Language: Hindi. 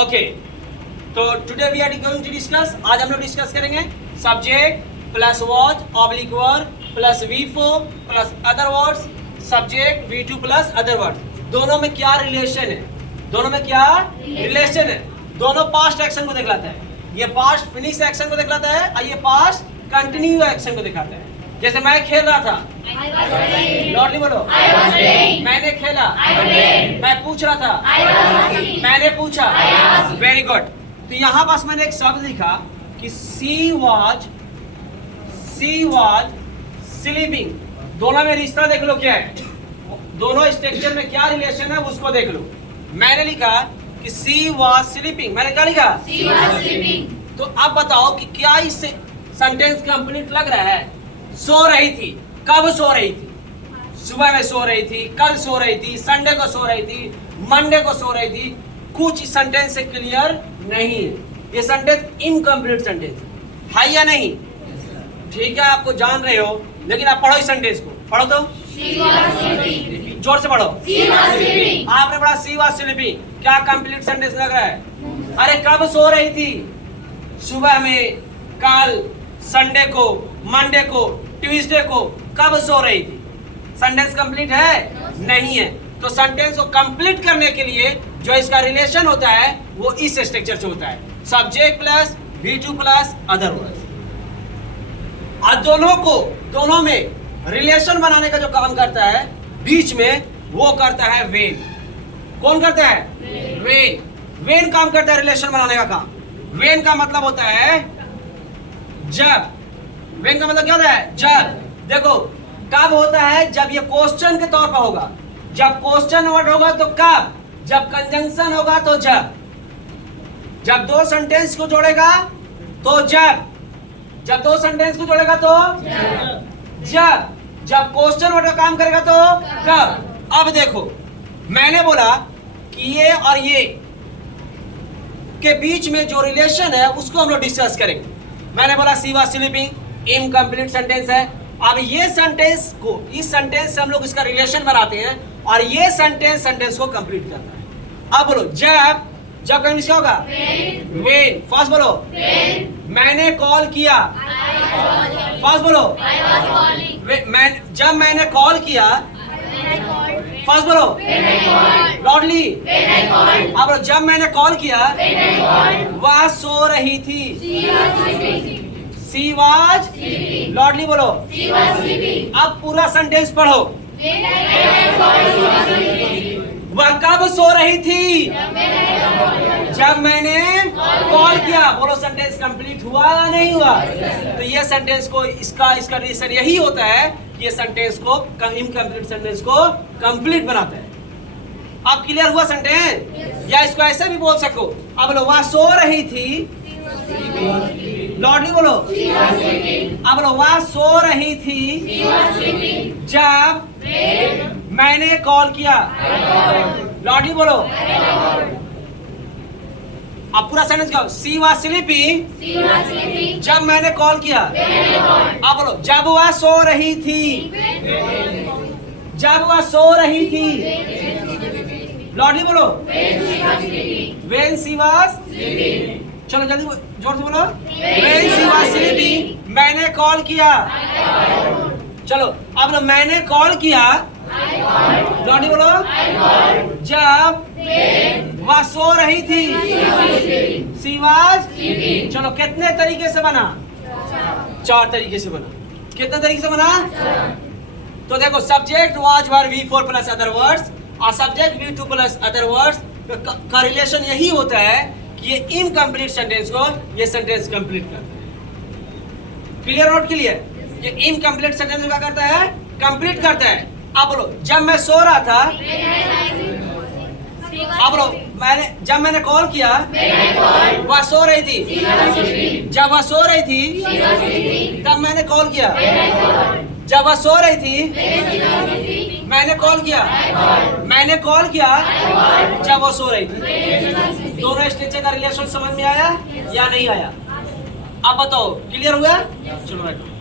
ओके, तो today we are going to discuss, आज हम लोग डिस्कस करेंगे subject plus watch oblique word plus V4 plus other words, subject V2 plus other words. दोनों में क्या रिलेशन है? दोनों में क्या रिलेशन है? दोनों पास्ट एक्शन को दिखलाता है। ये पास्ट फिनिश एक्शन को दिखलाता है और ये पास्ट कंटिन्यू एक्शन को दिखाता है। जैसे मैं खेल रहा था, लॉर्डली बोलो, मैंने खेला, मैं पूछ रहा था, मैंने पूछा, वेरी गुड। तो यहाँ पास मैंने एक शब्द लिखा कि सी वॉज स्लीपिंग। दोनों में रिश्ता देख लो क्या है, दोनों स्ट्रक्चर में क्या रिलेशन है उसको देख लो। मैंने लिखा कि सी वॉज स्लीपिंग, मैंने क्या लिखा? सी वॉज स्लीपिंग। तो अब बताओ कि क्या इससे सेंटेंस कंप्लीट लग रहा है? सो रही थी, कब सो रही थी? सुबह में सो रही थी, कल सो रही थी, संडे को सो रही थी, मंडे को सो रही थी। कुछ सेंटेंस से क्लियर नहीं है, ये सेंटेंस इनकम्प्लीट सेंटेंस है या नहीं? ठीक है, आपको जान रहे हो, लेकिन आप पढ़ो इस सेंटेंस को, पढ़ो तो जोर से पढ़ो। आपने पढ़ा सी वॉज स्लीपिंग, क्या कंप्लीट सेंटेंस लग रहा है? अरे कब सो रही थी? सुबह में, कल, संडे को, मंडे को, ट्यूसडे को, कब सो रही थी? सेंटेंस कंप्लीट है? नहीं है। तो सेंटेंस को कंप्लीट करने के लिए जो इसका रिलेशन होता है वो इस स्ट्रक्चर से होता है, subject plus V2 plus other words. और दोनों में रिलेशन बनाने का जो काम करता है बीच में, वो करता है वेन। कौन करता है? वेन काम करता है रिलेशन बनाने का काम। वेन का मतलब होता है जब। वेन का मतलब क्या होता है? जब। देखो कब होता है? जब ये क्वेश्चन के तौर पर होगा। जब क्वेश्चन वर्ड होगा तो कब, जब कंजंक्शन होगा तो जब दो सेंटेंस को जोड़ेगा तो जब दो सेंटेंस को जोड़ेगा तो जब क्वेश्चन वर्ड का काम करेगा तो कब। अब देखो मैंने बोला कि ये और ये के बीच में जो रिलेशन है उसको हम लोग डिस्कस करेंगे। मैंने बोला सी वॉज स्लीपिंग इनकम्प्लीट सेंटेंस है। अब ये सेंटेंस को, इस सेंटेंस से हम लोग इसका रिलेशन बनाते हैं और ये सेंटेंस को कंप्लीट करता है। अब बोलो जब का इंग्लिश क्या होगा? वेन। फर्स्ट बोलो मैंने कॉल किया। फर्स्ट बोलो जब मैंने कॉल किया। फर्स्ट बोलो लॉर्डली। अब बोलो जब मैंने कॉल किया वह सो रही थी। सी वॉज लॉर्डली बोलो। अब पूरा सेंटेंस पढ़ो। वह कब सो रही थी? जब मैंने कॉल किया। बोलो सेंटेंस कंप्लीट हुआ या नहीं हुआ? तो ये सेंटेंस को इसका रिलेशन यही होता है कि ये सेंटेंस को, इनकम्प्लीट सेंटेंस को कंप्लीट बनाता है। अब क्लियर हुआ सेंटेंस? या इसको ऐसे भी बोल सको। अब बोलो वह सो रही थी, लॉर्डली बोलो। अब बोलो वह सो रही थी जब मैंने कॉल किया। लॉर्डली बोलो। अब पूरा सेंटेंस क्या? सी वॉज स्लीपिंग जब मैंने कॉल किया। अब बोलो जब वह सो रही थी। जब वह सो रही थी। लॉर्डली बोलो व्हेन शी वॉज स्लीपिंग। चलो जल्दी जोर से बोलो व्हेन शी वॉज स्लीपिंग। मैंने कॉल किया। चलो अब मैंने कॉल किया। लॉर्डली बोलो जब वह सो रही थी। She was. चलो कितने तरीके से बना? 4 तरीके से बना। कितने तरीके से बना? तो देखो subject was were V4 plus other words और subject V2 plus other words का रिलेशन यही होता है कि ये इनकम्प्लीट सेंटेंस को ये सेंटेंस कंप्लीट करता है। Clear note clear? ये इनकम्प्लीट सेंटेंस क्या करता है? कंप्लीट करता है। अब बोलो जब मैं सो रहा था। अब बोलो जब मैंने कॉल किया वह सो रही थी। जब वह सो रही थी तब मैंने कॉल किया। जब वह सो रही थी मैंने कॉल किया। मैंने कॉल किया जब वो सो रही थी। दोनों स्ट्रक्चर का रिलेशन समझ में आया या नहीं आया? अब बताओ क्लियर हुआ? चलो बैठो।